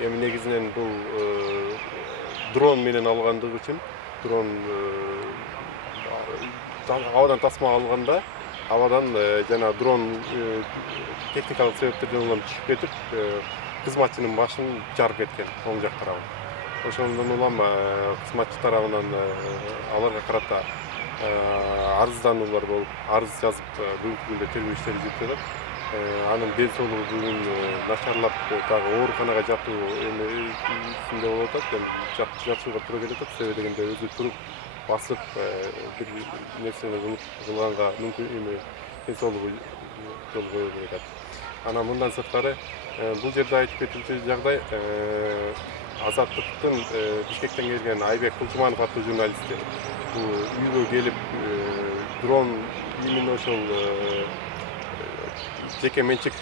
Эми негизинен бул дрон менен алгандыгы үчүн дрон абадан тасма алганда абадан жана дрон техникалык себептерден улам түшүп кетип кызматчынын башын жарып кеткен оң жак тарабын. Ошондон улам кызматчы тарабынан аларга карата арыздануулар болуп, арыз жазып бүгүнкү күндө тергөө иштери жүрүп жатат. Анын ден соолугу бүгүн начарлап дагы ооруканага жатуу үстүндө болуп атат. Эми жатууга туура келип атат. Себеби дегенде өзү туруп басып бир нерсени кылганга мүмкүн ден соолугу жол койбой атат. Анан мындан сырткары бул жерде айтып кетүүчү жагдай Азаттыктын Бишкектен келген Айбек Кылчыманов аттуу журналисти бул үйгө келип дрон именно ошол жеке менчик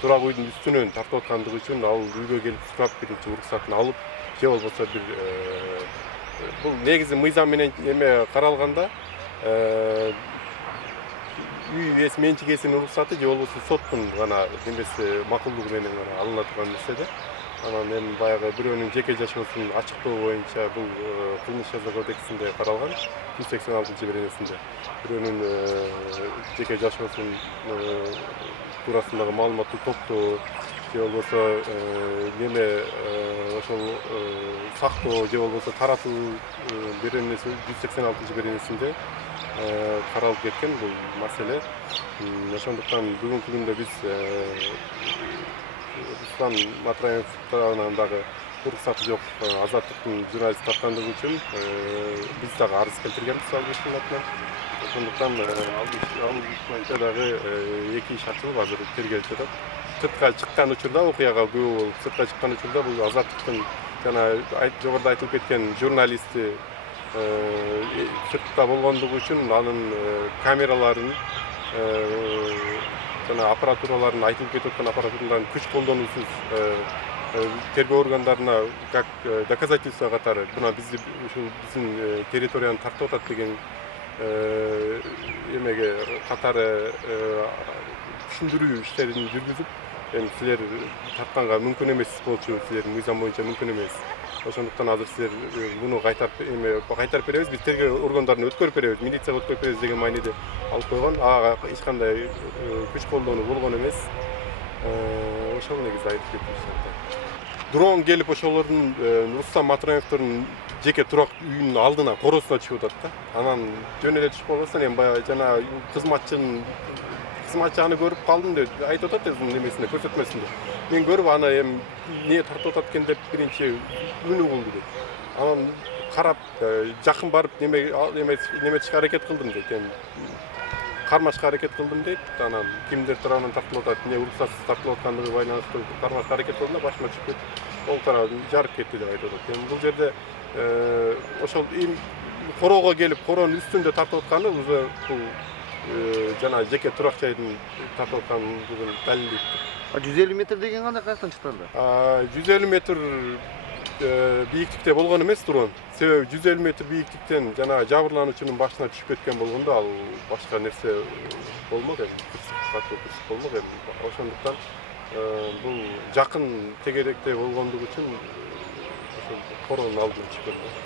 турак үйдүн үстүнөн тартып аткандыгы үчүн ал үйгө келип сурап биринчи уруксатын алып, же болбосо бир бул негизи мыйзам менен каралганда үй ээси менчик ээсинин уруксаты же болбосо соттун гана немеси макулдугу менен гана алына турган нерсе да. Анан эми баягы бирөөнүн жеке жашоосун ачыктоо боюнча бул кылмыш жаза кодексинде каралган 186-беренесинде. Бирөөнүн жеке жашоосун туурасындагы маалыматты топтоо же болбосо ошол сактоо же болбосо таратуу беренеси 186-беренесинде каралып кеткен бул маселе. Ошондуктан бүгүнкү күндө биз Руслан Матраев тарабынан дагы уруксаты жок Азаттыктын журналист аткандыгы үчүн биз дагы арыз келтиргенбиз ал кишинин атынан. Ошондуктан ал боюнча дагы эки иш ачылып азыр тергелип жатат. Сыртка чыккан учурда окуяга күбө болуп, сыртка чыккан учурда бул Азаттыктын жана жогоруда айтылып кеткен журналисти сыртта болгондугу үчүн анын камераларын жана аппаратураларын айтылып кетип аткан аппаратураларын күч колдонуусуз тергөө органдарына как доказательство катары мына биздин территорияны тартып атат деген эмеге катары түшүндүрүү иштерин жүргүзүп, эми силер тартканга мүмкүн эмес болчу, силердин мыйзам боюнча мүмкүн эмес. Ошондуктан азыр силер муну кайтарып беребиз, биз тергөө органдарына өткөрүп беребиз, милицияга өткөрүп беребиз деген мааниде алып койгон. Ага эч кандай күч колдонуу болгон эмес. Ошол негизи айтып кетчү. Дрон келип ошолордун Рустам Матраевдин жеке турак үйүнүн алдына, коросуна түшүп атат да. Анан жөн эле түшүп калбастан эми баягы жана кызматчы аны көрүп калдым деп айтып атат өзүнүн немесинде, көрсөтмөсүндө. Мен көрүп аны эми эмне тартып атат экен деп биринчи үнү болду дейт. Анан карап жакын барып неметишке аракет кылдым дейт. Эми кармашка аракет кылдым дейт. Анан кимдер тарабынан тартылып атат, эмне уруксатсыз тартылып аткандыгы байланыштуу кармашка аракет кылдым да, башыма түшүп кетип, оң тарабын жарып кетти деп айтып атат. Эми бул жерде ошол короого келип, коронун үстүндө тартып атканы уже бул жана жеке турак жайдын тартып аткандыгын далилдейт. 150 метр деген кандай каяктан чыкты анда? 150 метр бийиктикте болгон эмес дрон. Себеби 150 метр бийиктиктен жана жабырлануучунун башына түшүп кеткен болгондо ал башка нерсе болмок эми. Болмок эми. Ошондуктан бул жакын тегеректе болгондугу үчүн ошол коронун алдына түшүп кеткен.